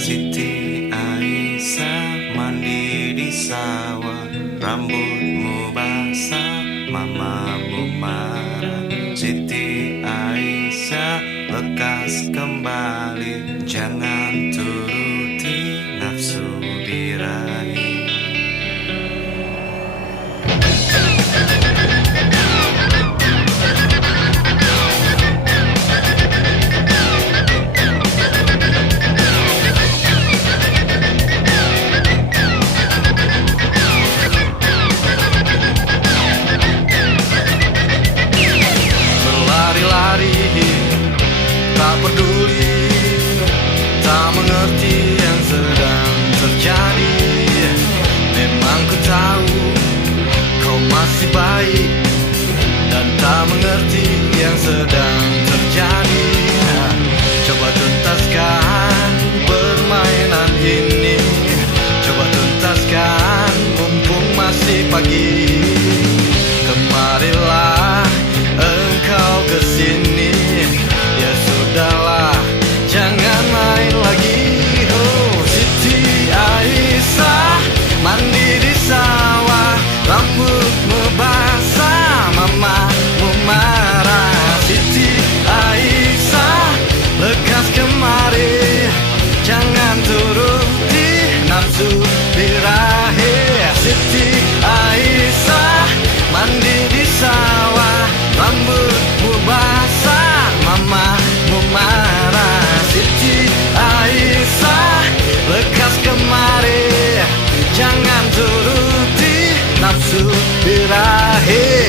Siti Aisyah mandi di sawah, rambutmu basah, mamamu marah. Siti Aisyah lekas kembali, jangan turuti nafsu birahi. Tak peduli, tak mengerti yang sedang terjadi. Memang ku tahu kau masih baik dan tak mengerti yang sedang terjadi. Coba tuntaskan permainan ini, coba tuntaskan mumpung masih pagi. Kemarilah engkau kesini, ya sudahlah, jangan main lagi. Oh, Siti Aisyah mandi di sawah, rambutmu basah, mamamu marah. Siti Aisyah lekas kemari, jangan turuti nafsu birahi. Siti Aisyah mandi di sawah, rambutmu basah, mamamu marah. Siti Aisyah lekas kemari, jangan turuti nafsu birahi.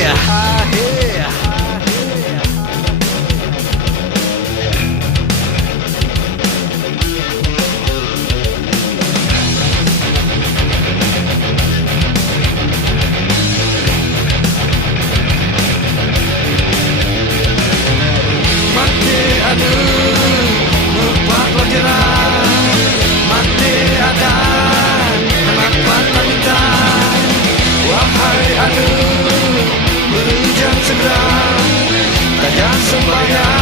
Sembahyang